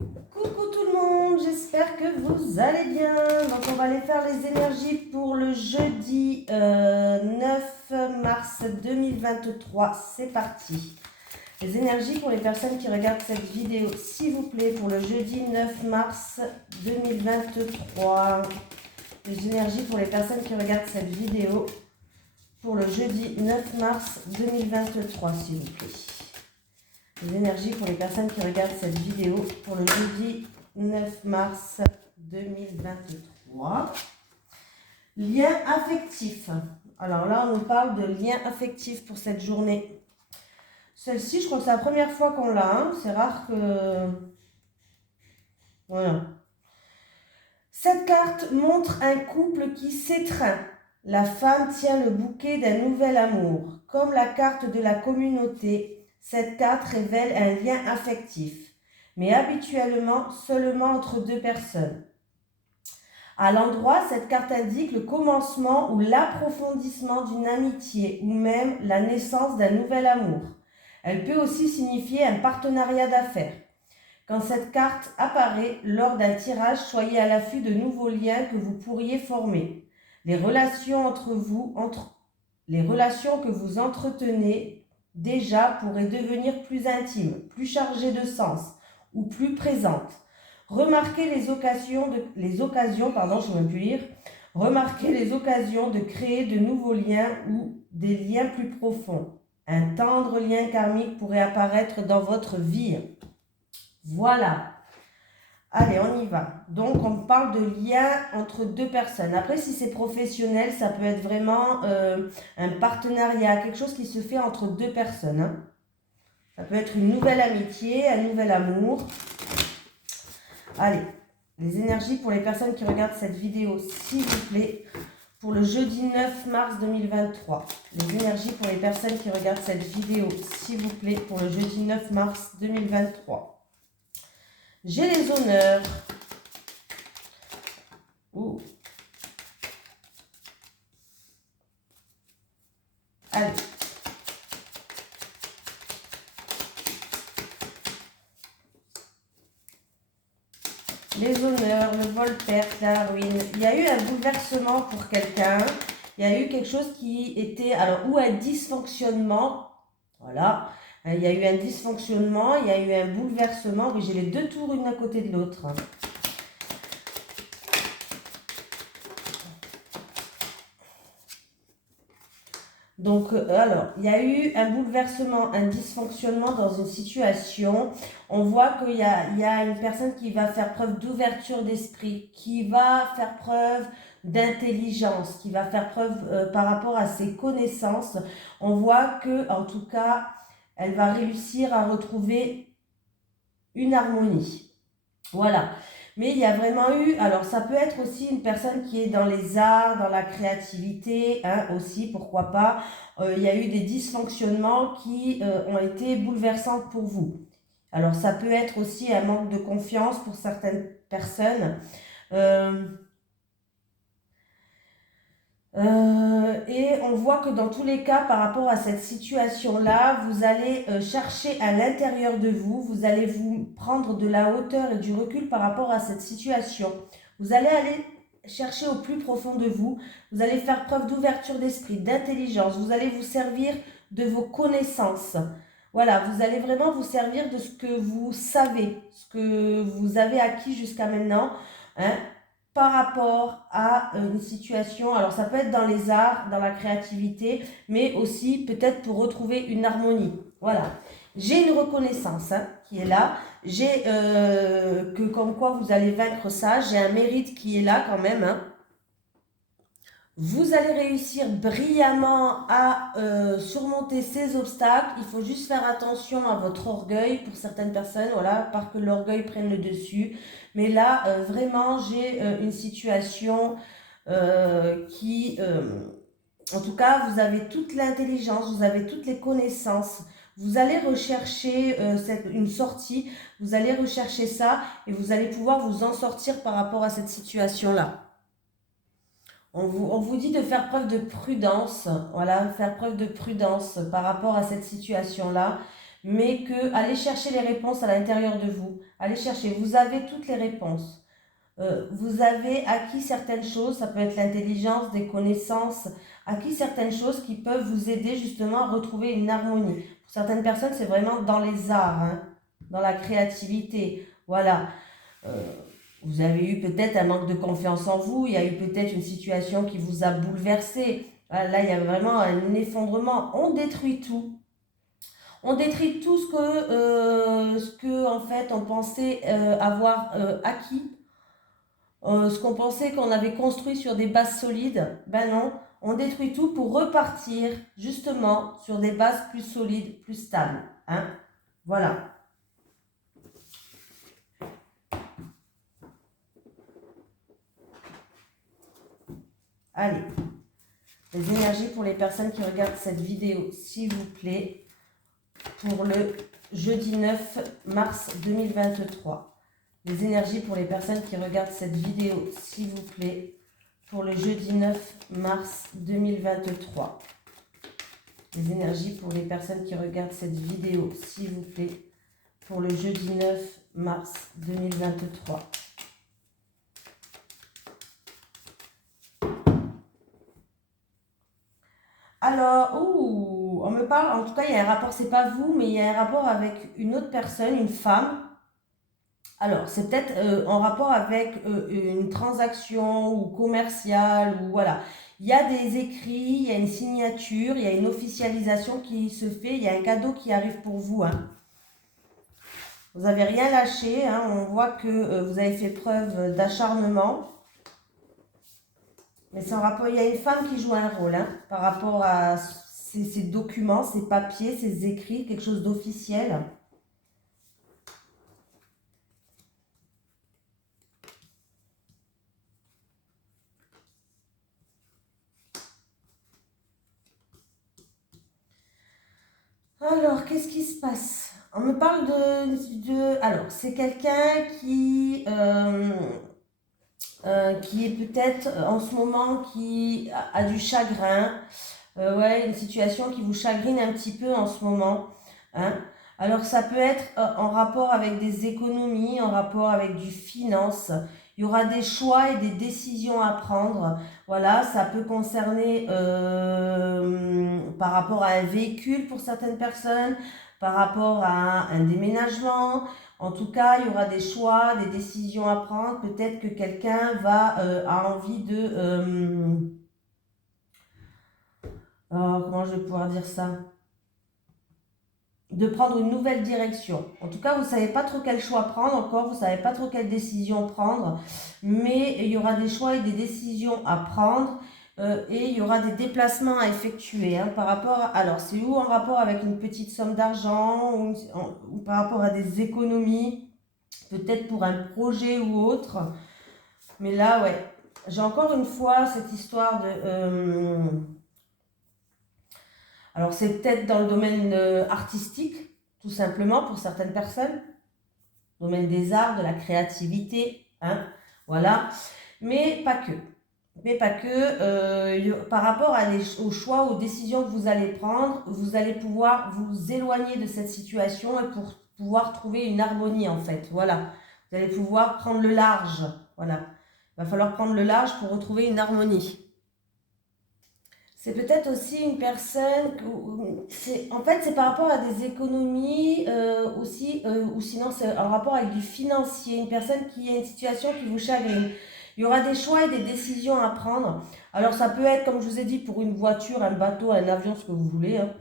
Coucou tout le monde, j'espère que vous allez bien. Donc on va aller faire les énergies pour le jeudi 9 mars 2023. C'est parti. Les énergies pour les personnes qui regardent cette vidéo, s'il vous plaît, pour le jeudi 9 mars 2023. Les énergies pour les personnes qui regardent cette vidéo pour le jeudi 9 mars 2023, s'il vous plaît. Les énergies pour les personnes qui regardent cette vidéo pour le jeudi 9 mars 2023. Lien affectif. Alors là, on nous parle de lien affectif pour cette journée. Celle-ci, je crois que c'est la première fois qu'on l'a. Hein. C'est rare que... Voilà. Cette carte montre un couple qui s'étreint. La femme tient le bouquet d'un nouvel amour. Comme la carte de la communauté, cette carte révèle un lien affectif, mais habituellement seulement entre deux personnes. À l'endroit, cette carte indique le commencement ou l'approfondissement d'une amitié ou même la naissance d'un nouvel amour. Elle peut aussi signifier un partenariat d'affaires. Quand cette carte apparaît lors d'un tirage, soyez à l'affût de nouveaux liens que vous pourriez former. Les relations que vous entretenez déjà pourraient devenir plus intimes, plus chargées de sens ou plus présentes. Remarquez les occasions de créer de nouveaux liens ou des liens plus profonds. Un tendre lien karmique pourrait apparaître dans votre vie. Voilà. Allez, on y va. Donc, on parle de lien entre deux personnes. Après, si c'est professionnel, ça peut être vraiment un partenariat, quelque chose qui se fait entre deux personnes. Hein. Ça peut être une nouvelle amitié, un nouvel amour. Allez, les énergies pour les personnes qui regardent cette vidéo, s'il vous plaît, pour le jeudi 9 mars 2023. Les énergies pour les personnes qui regardent cette vidéo, s'il vous plaît, pour le jeudi 9 mars 2023. J'ai les honneurs. Ouh. Allez. Les honneurs, le Voltaire, la ruine. Il y a eu un bouleversement pour quelqu'un. Il y a eu quelque chose qui était... Alors, ou un dysfonctionnement. Voilà. Il y a eu un dysfonctionnement, il y a eu un bouleversement. Oui, j'ai les deux tours une à côté de l'autre. Donc, alors, il y a eu un bouleversement, un dysfonctionnement dans une situation. On voit qu'il y a une personne qui va faire preuve d'ouverture d'esprit, qui va faire preuve d'intelligence, qui va faire preuve par rapport à ses connaissances. On voit que, en tout cas, elle va réussir à retrouver une harmonie. Voilà. Mais il y a vraiment eu, alors ça peut être aussi une personne qui est dans les arts, dans la créativité, hein, aussi, pourquoi pas. Il y a eu des dysfonctionnements qui ont été bouleversants pour vous. Alors ça peut être aussi un manque de confiance pour certaines personnes. Et on voit que dans tous les cas, par rapport à cette situation-là, vous allez chercher à l'intérieur de vous, vous allez vous prendre de la hauteur et du recul par rapport à cette situation. Vous allez aller chercher au plus profond de vous, vous allez faire preuve d'ouverture d'esprit, d'intelligence, vous allez vous servir de vos connaissances. Voilà, vous allez vraiment vous servir de ce que vous savez, ce que vous avez acquis jusqu'à maintenant, hein, par rapport à une situation. Alors ça peut être dans les arts, dans la créativité, mais aussi peut-être pour retrouver une harmonie. Voilà. J'ai une reconnaissance qui est là. J'ai que comme quoi vous allez vaincre ça. J'ai un mérite qui est là quand même. Hein. Vous allez réussir brillamment à surmonter ces obstacles. Il faut juste faire attention à votre orgueil pour certaines personnes, voilà, pas que l'orgueil prenne le dessus. Mais là, vraiment, j'ai une situation qui, en tout cas, vous avez toute l'intelligence, vous avez toutes les connaissances. Vous allez rechercher une sortie, vous allez rechercher ça et vous allez pouvoir vous en sortir par rapport à cette situation-là. On vous dit de faire preuve de prudence, voilà, faire preuve de prudence par rapport à cette situation-là, mais que allez chercher les réponses à l'intérieur de vous, Allez chercher, vous avez toutes les réponses. Vous avez acquis certaines choses, ça peut être l'intelligence, des connaissances, acquis certaines choses qui peuvent vous aider justement à retrouver une harmonie. Pour certaines personnes, c'est vraiment dans les arts, hein, dans la créativité. Voilà. Vous avez eu peut-être un manque de confiance en vous, il y a eu peut-être une situation qui vous a bouleversé. Là, il y a vraiment un effondrement. On détruit tout. On détruit tout ce que en fait, on pensait avoir acquis. Ce qu'on pensait qu'on avait construit sur des bases solides, ben non, on détruit tout pour repartir justement sur des bases plus solides, plus stables. Hein? Voilà. Allez, les énergies pour les personnes qui regardent cette vidéo, s'il vous plaît, pour le jeudi 9 mars 2023. Les énergies pour les personnes qui regardent cette vidéo, s'il vous plaît, pour le jeudi 9 mars 2023. Les énergies pour les personnes qui regardent cette vidéo, s'il vous plaît, pour le jeudi 9 mars 2023. Alors, on me parle, en tout cas, il y a un rapport, c'est pas vous, mais il y a un rapport avec une autre personne, une femme. Alors, c'est peut-être en rapport avec une transaction ou commerciale, ou voilà. Il y a des écrits, il y a une signature, il y a une officialisation qui se fait, il y a un cadeau qui arrive pour vous. Hein. Vous n'avez rien lâché, hein. On voit que vous avez fait preuve d'acharnement. Mais c'est en rapport, il y a une femme qui joue un rôle hein, par rapport à ces documents, ces papiers, ces écrits, quelque chose d'officiel. Alors, qu'est-ce qui se passe? On me parle alors, c'est quelqu'un qui est peut-être en ce moment qui a du chagrin. Ouais, une situation qui vous chagrine un petit peu en ce moment. Hein. Alors, ça peut être en rapport avec des économies, en rapport avec du finance. Il y aura des choix et des décisions à prendre. Voilà, ça peut concerner par rapport à un véhicule pour certaines personnes, par rapport à un déménagement. En tout cas, il y aura des choix, des décisions à prendre. Peut-être que quelqu'un a envie de... comment je vais pouvoir dire ça? De prendre une nouvelle direction. En tout cas, vous ne savez pas trop quel choix prendre encore, vous ne savez pas trop quelle décision prendre, mais il y aura des choix et des décisions à prendre et il y aura des déplacements à effectuer hein, par rapport alors c'est où en rapport avec une petite somme d'argent ou par rapport à des économies, peut-être pour un projet ou autre. Mais là, ouais, j'ai encore une fois cette histoire de... alors, c'est peut-être dans le domaine artistique, tout simplement, pour certaines personnes. Domaine des arts, de la créativité, hein, voilà. Mais pas que. Mais pas que. Par rapport aux choix, aux décisions que vous allez prendre, vous allez pouvoir vous éloigner de cette situation et pour pouvoir trouver une harmonie, en fait. Voilà. Vous allez pouvoir prendre le large. Voilà. Il va falloir prendre le large pour retrouver une harmonie. C'est peut-être aussi une personne, en fait c'est par rapport à des économies aussi, ou sinon c'est en rapport avec du financier, une personne qui a une situation qui vous chagrine. Il y aura des choix et des décisions à prendre. Alors ça peut être, comme je vous ai dit, pour une voiture, un bateau, un avion, ce que vous voulez, hein.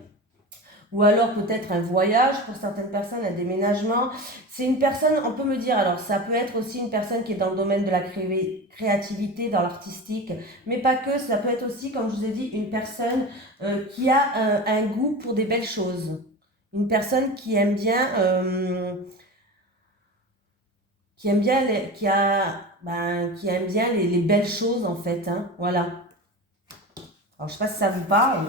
Ou alors peut-être un voyage pour certaines personnes, un déménagement. C'est une personne, on peut me dire, alors ça peut être aussi une personne qui est dans le domaine de la créativité, dans l'artistique, mais pas que, ça peut être aussi, comme je vous ai dit, une personne qui a un goût pour des belles choses. Une personne qui aime bien, qui aime bien les belles choses en fait. Hein, voilà. Alors je sais pas si ça vous parle.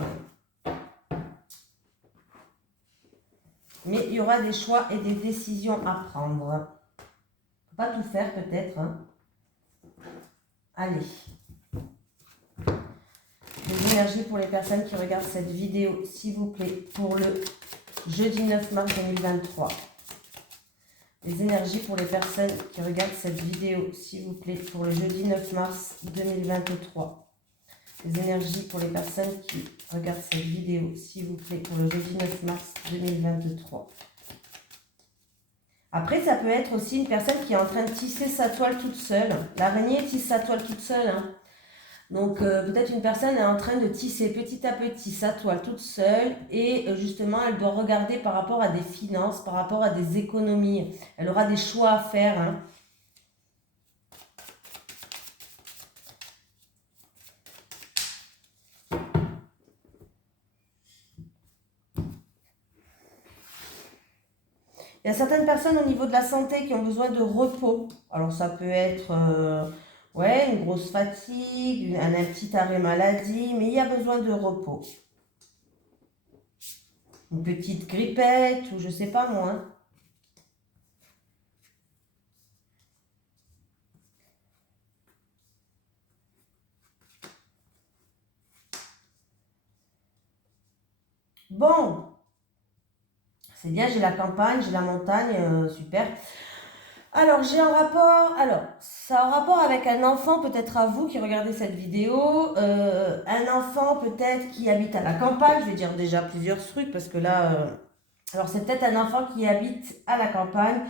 Mais il y aura des choix et des décisions à prendre. Faut pas tout faire peut-être. Hein. Allez. Les énergies pour les personnes qui regardent cette vidéo, s'il vous plaît, pour le jeudi 9 mars 2023. Les énergies pour les personnes qui regardent cette vidéo, s'il vous plaît, pour le jeudi 9 mars 2023. Les énergies pour les personnes qui regardent cette vidéo, s'il vous plaît, pour le jeudi 9 mars 2023. Après, ça peut être aussi une personne qui est en train de tisser sa toile toute seule. L'araignée tisse sa toile toute seule, hein. Donc, peut-être une personne est en train de tisser petit à petit sa toile toute seule et justement, elle doit regarder par rapport à des finances, par rapport à des économies. Elle aura des choix à faire, hein. Il y a certaines personnes au niveau de la santé qui ont besoin de repos. Alors, ça peut être ouais, une grosse fatigue, un petit arrêt maladie, mais il y a besoin de repos. Une petite grippette ou je sais pas moi, hein. Bon, c'est bien, j'ai la campagne, j'ai la montagne, super. Alors, j'ai un rapport, alors, ça a un rapport avec un enfant, peut-être à vous qui regardez cette vidéo, un enfant peut-être qui habite à la campagne, je vais dire déjà plusieurs trucs parce que là, alors c'est peut-être un enfant qui habite à la campagne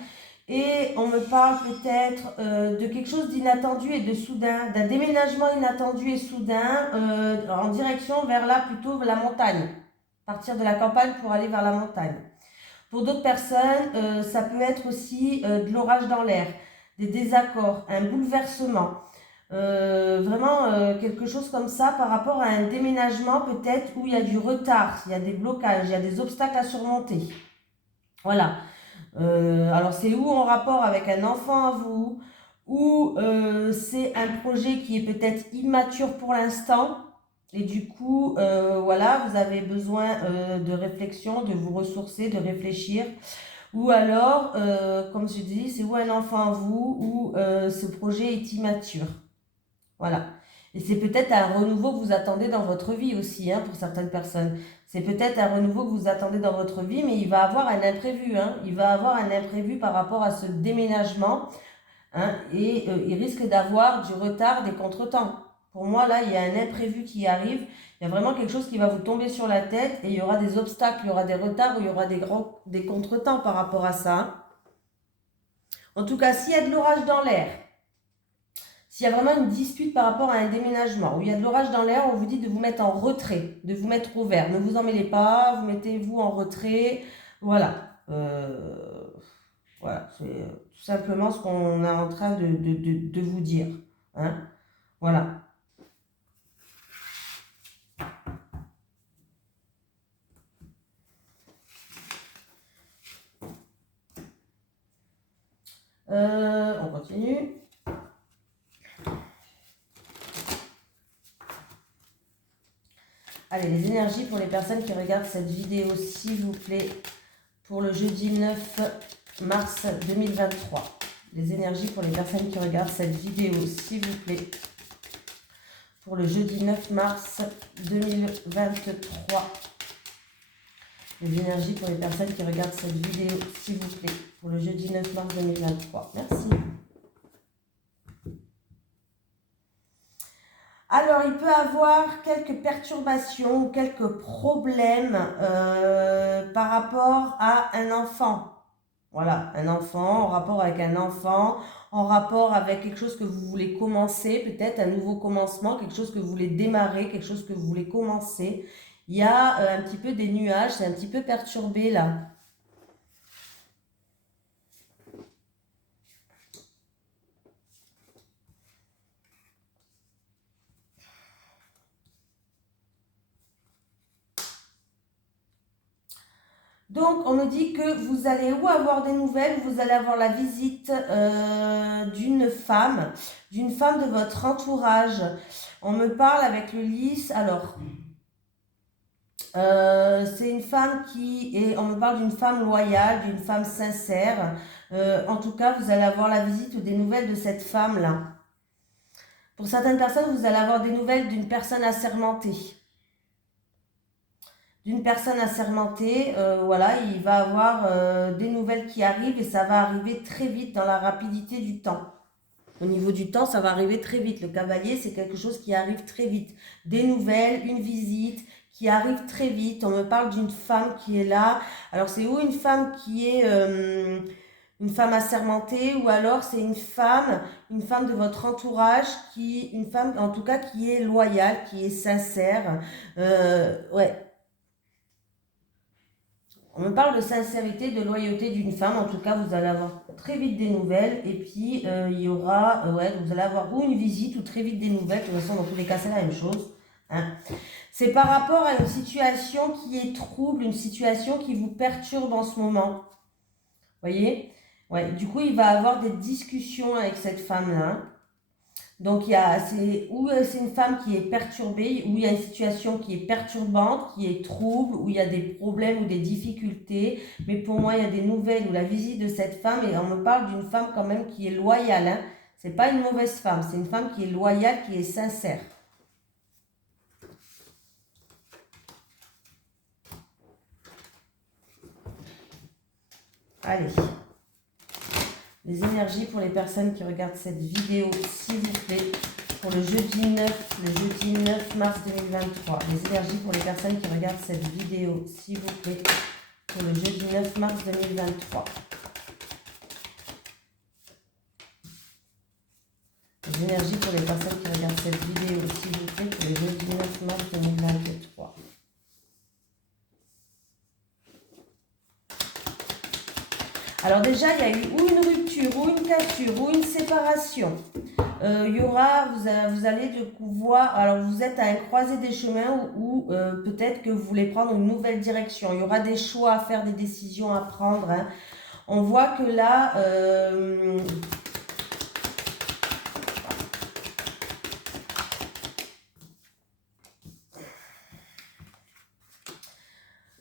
et on me parle peut-être de quelque chose d'inattendu et de soudain, d'un déménagement inattendu et soudain en direction vers là, plutôt la montagne, partir de la campagne pour aller vers la montagne. Pour d'autres personnes, ça peut être aussi de l'orage dans l'air, des désaccords, un bouleversement, vraiment quelque chose comme ça par rapport à un déménagement peut-être où il y a du retard, il y a des blocages, il y a des obstacles à surmonter. Voilà. Alors c'est ou en rapport avec un enfant à vous, ou c'est un projet qui est peut-être immature pour l'instant. Et du coup, voilà, vous avez besoin de réflexion, de vous ressourcer, de réfléchir. Ou alors, comme je dis, c'est ou un enfant à vous, ou ce projet est immature. Voilà. Et c'est peut-être un renouveau que vous attendez dans votre vie aussi, hein, pour certaines personnes. C'est peut-être un renouveau que vous attendez dans votre vie, mais il va avoir un imprévu, hein. Il va avoir un imprévu par rapport à ce déménagement, hein, et il risque d'avoir du retard, des contretemps. Pour moi, là, il y a un imprévu qui arrive. Il y a vraiment quelque chose qui va vous tomber sur la tête et il y aura des obstacles, il y aura des retards, il y aura des contretemps par rapport à ça, hein. En tout cas, s'il y a de l'orage dans l'air, s'il y a vraiment une dispute par rapport à un déménagement, où il y a de l'orage dans l'air, on vous dit de vous mettre en retrait, de vous mettre au vert. Ne vous en mêlez pas, vous mettez-vous en retrait. Voilà. Voilà, c'est tout simplement ce qu'on est en train de vous dire, hein. Voilà. On continue. Allez, les énergies pour les personnes qui regardent cette vidéo, s'il vous plaît, pour le jeudi 9 mars 2023. Les énergies pour les personnes qui regardent cette vidéo, s'il vous plaît, pour le jeudi 9 mars 2023. Les énergies pour les personnes qui regardent cette vidéo, s'il vous plaît, pour le jeudi 9 mars 2023. Merci. Alors, il peut avoir quelques perturbations, quelques problèmes par rapport à un enfant. Voilà, un enfant, en rapport avec un enfant, en rapport avec quelque chose que vous voulez commencer, peut-être un nouveau commencement, quelque chose que vous voulez démarrer, quelque chose que vous voulez commencer. Il y a un petit peu des nuages, c'est un petit peu perturbé là. Donc, on me dit que vous allez ou avoir des nouvelles, ou vous allez avoir la visite d'une femme de votre entourage. On me parle avec le lys, alors, c'est une femme qui est, on me parle d'une femme loyale, d'une femme sincère. En tout cas, vous allez avoir la visite ou des nouvelles de cette femme-là. Pour certaines personnes, vous allez avoir des nouvelles d'une personne assermentée. d'une personne assermentée. Voilà, il va avoir des nouvelles qui arrivent et ça va arriver très vite dans la rapidité du temps. Au niveau du temps, ça va arriver très vite. Le cavalier, c'est quelque chose qui arrive très vite. Des nouvelles, une visite qui arrive très vite. On me parle d'une femme qui est là. Alors, c'est ou une femme qui est une femme assermentée, ou alors c'est une femme de votre entourage, une femme en tout cas qui est loyale, qui est sincère. Ouais. On me parle de sincérité, de loyauté d'une femme. En tout cas, vous allez avoir très vite des nouvelles. Et puis, il y aura, ouais, vous allez avoir ou une visite ou très vite des nouvelles. De toute façon, dans tous les cas, c'est la même chose. Hein. C'est par rapport à une situation qui est trouble, une situation qui vous perturbe en ce moment. Vous voyez? Ouais, du coup, il va avoir des discussions avec cette femme-là. Donc, c'est une femme qui est perturbée, où il y a une situation qui est perturbante, qui est trouble, où il y a des problèmes ou des difficultés. Mais pour moi, il y a des nouvelles ou la visite de cette femme, et on me parle d'une femme quand même qui est loyale. Hein. C'est pas une mauvaise femme, c'est une femme qui est loyale, qui est sincère. Allez. Les énergies pour les personnes qui regardent cette vidéo, s'il vous plaît. Pour le jeudi 9 mars 2023. Les énergies pour les personnes qui regardent cette vidéo, s'il vous plaît, pour le jeudi 9 mars 2023. Les énergies pour les personnes qui regardent cette vidéo, s'il vous plaît, pour le jeudi 9 mars 2023. Alors déjà, il y a eu ou une rupture, ou une cassure, ou une séparation. Il y aura, vous allez voir, alors vous êtes à un croisé des chemins où peut-être que vous voulez prendre une nouvelle direction. Il y aura des choix à faire, des décisions à prendre. Hein. On voit que là,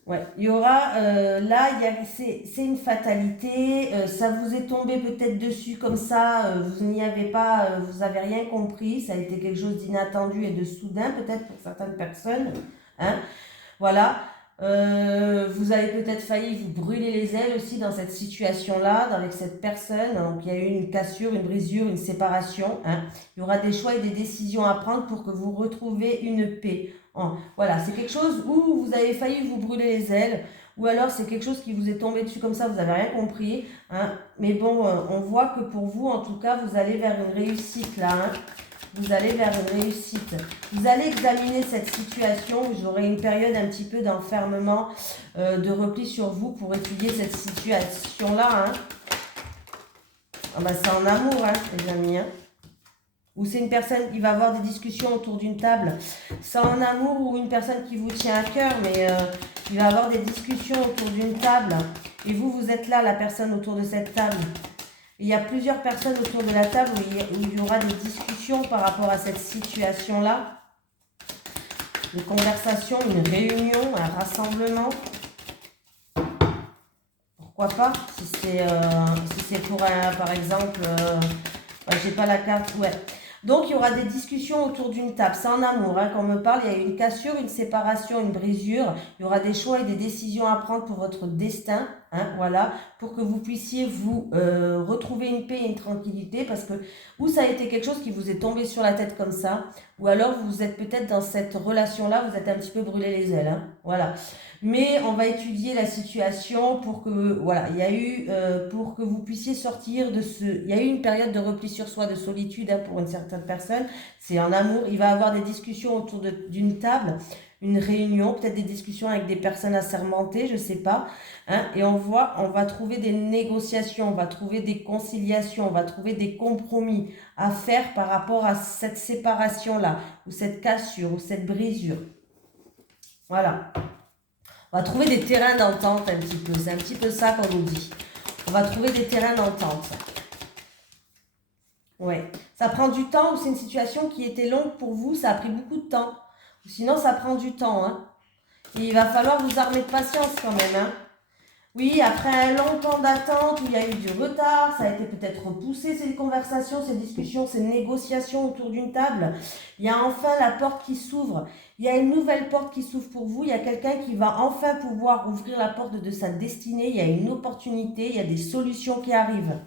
ouais, il y aura, là, c'est une fatalité, ça vous est tombé peut-être dessus comme ça, vous n'y avez pas, vous n'avez rien compris, ça a été quelque chose d'inattendu et de soudain peut-être pour certaines personnes, hein, voilà. Vous avez peut-être failli vous brûler les ailes aussi dans cette situation-là, avec cette personne. Donc, il y a eu une cassure, une brisure, une séparation. Hein. Il y aura des choix et des décisions à prendre pour que vous retrouviez une paix. Voilà, c'est quelque chose où vous avez failli vous brûler les ailes, ou alors c'est quelque chose qui vous est tombé dessus comme ça, vous n'avez rien compris. Hein. Mais bon, on voit que pour vous, en tout cas, vous allez vers une réussite là. Hein. Vous allez vers une réussite. Vous allez examiner cette situation. Vous aurez une période un petit peu d'enfermement, de repli sur vous pour étudier cette situation-là. Hein. Ah bah, c'est en amour, hein, les amis. Hein. Ou c'est une personne qui va avoir des discussions autour d'une table. C'est en amour ou une personne qui vous tient à cœur, mais il va avoir des discussions autour d'une table. Et vous, vous êtes là, la personne autour de cette table. Il y a plusieurs personnes autour de la table où il y aura des discussions par rapport à cette situation-là. Une conversation, une réunion, un rassemblement. Pourquoi pas? Si c'est pour un, par exemple, j'ai pas la carte, ouais. Donc, il y aura des discussions autour d'une table. C'est en amour, hein, quand on me parle. Il y a une cassure, une séparation, une brisure. Il y aura des choix et des décisions à prendre pour votre destin. Hein, voilà, pour que vous puissiez vous retrouver une paix et une tranquillité. Parce que, ou ça a été quelque chose qui vous est tombé sur la tête comme ça. Ou alors, vous êtes peut-être dans cette relation-là, vous êtes un petit peu brûlé les ailes. Hein, voilà. Mais on va étudier la situation pour que, voilà, il y a eu, pour que vous puissiez sortir de ce... Il y a eu une période de repli sur soi, de solitude hein, pour une certaine personne. C'est en amour. Il va y avoir des discussions autour d'une table, une réunion, peut-être des discussions avec des personnes assermentées, je ne sais pas. Hein, et on va trouver des négociations, on va trouver des conciliations, on va trouver des compromis à faire par rapport à cette séparation-là, ou cette cassure, ou cette brisure. Voilà. On va trouver des terrains d'entente un petit peu. C'est un petit peu ça qu'on nous dit. On va trouver des terrains d'entente. Ouais. Ça prend du temps ou c'est une situation qui était longue pour vous. Ça a pris beaucoup de temps. Sinon, ça prend du temps. Hein. Et il va falloir vous armer de patience quand même. Hein. Oui, après un long temps d'attente où il y a eu du retard, ça a été peut-être repoussé, ces conversations, ces discussions, ces négociations autour d'une table. Il y a enfin la porte qui s'ouvre. Il y a une nouvelle porte qui s'ouvre pour vous. Il y a quelqu'un qui va enfin pouvoir ouvrir la porte de sa destinée. Il y a une opportunité, il y a des solutions qui arrivent.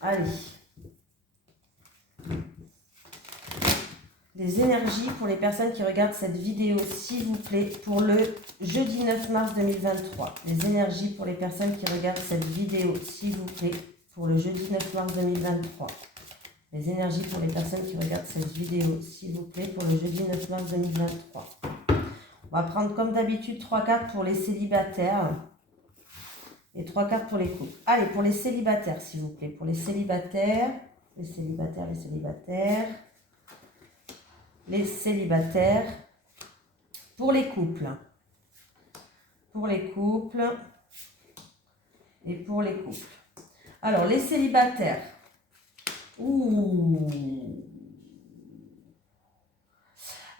Allez. Les énergies pour les personnes qui regardent cette vidéo, s'il vous plaît, pour le jeudi 9 mars 2023. Les énergies pour les personnes qui regardent cette vidéo, s'il vous plaît, pour le jeudi 9 mars 2023. Les énergies pour les personnes qui regardent cette vidéo, s'il vous plaît, pour le jeudi 9 mars 2023. On va prendre comme d'habitude 3 cartes pour les célibataires et 3 cartes pour les couples. Allez, pour les célibataires, s'il vous plaît. Pour les célibataires, les célibataires, les célibataires. Les célibataires, pour les couples, et pour les couples. Alors, les célibataires. Ouh.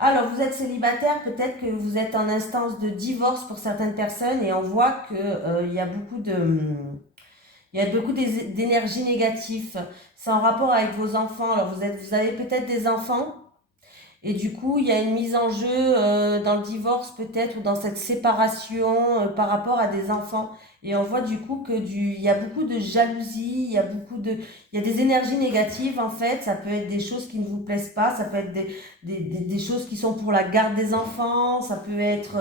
Alors, vous êtes célibataire, peut-être que vous êtes en instance de divorce pour certaines personnes et on voit qu'il y a beaucoup d'énergie négative. C'est en rapport avec vos enfants. Alors, vous avez peut-être des enfants. Et du coup, il y a une mise en jeu dans le divorce peut-être ou dans cette séparation par rapport à des enfants. Et on voit du coup il y a beaucoup de jalousie, il y a des énergies négatives en fait. Ça peut être des choses qui ne vous plaisent pas, ça peut être des choses qui sont pour la garde des enfants, ça peut être...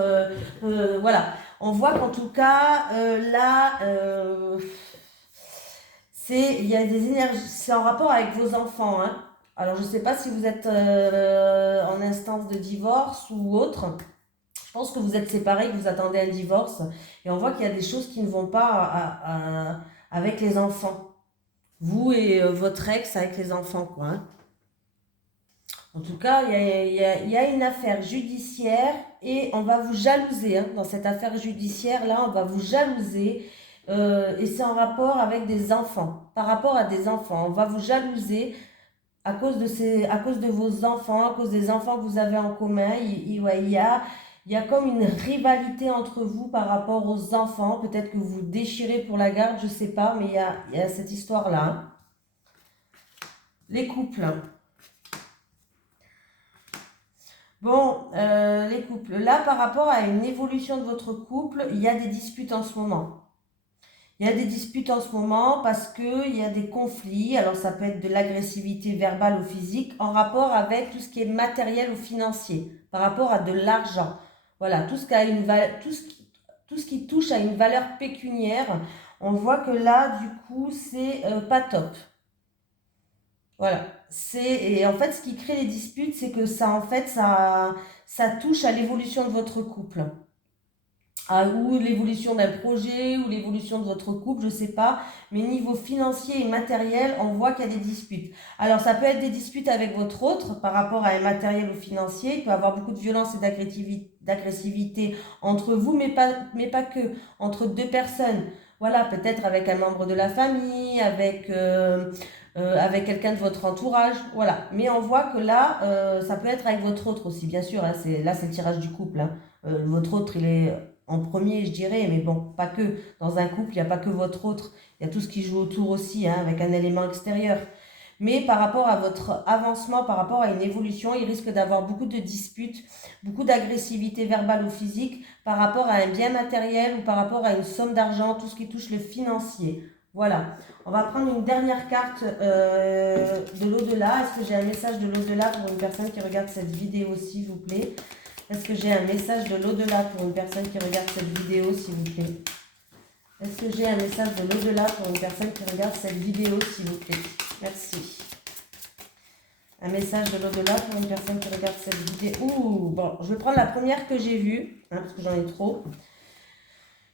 voilà. On voit qu'en tout cas, là, il y a des énergies, c'est en rapport avec vos enfants, hein. Alors, je ne sais pas si vous êtes en instance de divorce ou autre. Je pense que vous êtes séparés, que vous attendez un divorce. Et on voit qu'il y a des choses qui ne vont pas avec les enfants. Vous et votre ex avec les enfants, quoi. Hein. En tout cas, il y a une affaire judiciaire et on va vous jalouser. Hein. Dans cette affaire judiciaire-là, on va vous jalouser. Et c'est en rapport avec des enfants. Par rapport à des enfants, on va vous jalouser à cause de vos enfants, à cause des enfants que vous avez en commun. Ouais, il y a comme une rivalité entre vous par rapport aux enfants. Peut-être que vous vous déchirez pour la garde, je ne sais pas, mais il y a cette histoire-là. Hein. Les couples. Bon, les couples. Là, par rapport à une évolution de votre couple, il y a des disputes en ce moment. Il y a des disputes en ce moment parce qu'il y a des conflits. Alors, ça peut être de l'agressivité verbale ou physique en rapport avec tout ce qui est matériel ou financier, par rapport à de l'argent. Voilà, tout ce qui touche à une valeur pécuniaire, on voit que là, du coup, c'est pas top. Voilà. Et en fait, ce qui crée les disputes, c'est que ça touche à l'évolution de votre couple. Ou l'évolution d'un projet, ou l'évolution de votre couple, je ne sais pas. Mais niveau financier et matériel, on voit qu'il y a des disputes. Alors, ça peut être des disputes avec votre autre par rapport à un matériel ou financier. Il peut y avoir beaucoup de violence et d'agressivité entre vous, mais pas que. Entre deux personnes. Voilà, peut-être avec un membre de la famille, avec quelqu'un de votre entourage. Voilà. Mais on voit que là, ça peut être avec votre autre aussi, bien sûr. Hein, là, c'est le tirage du couple. Hein. Votre autre, il est en premier, je dirais, mais bon, pas que. Dans un couple, il n'y a pas que votre autre. Il y a tout ce qui joue autour aussi, hein, avec un élément extérieur. Mais par rapport à votre avancement, par rapport à une évolution, il risque d'avoir beaucoup de disputes, beaucoup d'agressivité verbale ou physique par rapport à un bien matériel ou par rapport à une somme d'argent, tout ce qui touche le financier. Voilà. On va prendre une dernière carte de l'au-delà. Est-ce que j'ai un message de l'au-delà pour une personne qui regarde cette vidéo, s'il vous plaît? Est-ce que j'ai un message de l'au-delà pour une personne qui regarde cette vidéo, s'il vous plaît? Est-ce que j'ai un message de l'au-delà pour une personne qui regarde cette vidéo, s'il vous plaît? Merci. Un message de l'au-delà pour une personne qui regarde cette vidéo. Ouh, bon, je vais prendre la première que j'ai vue, hein, parce que j'en ai trop.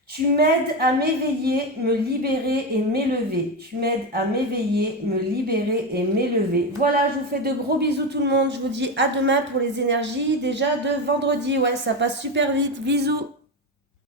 Tu m'aides à m'éveiller, me libérer et m'élever. Tu m'aides à m'éveiller, me libérer et m'élever. Voilà, je vous fais de gros bisous tout le monde. Je vous dis à demain pour les énergies déjà de vendredi. Ouais, ça passe super vite. Bisous.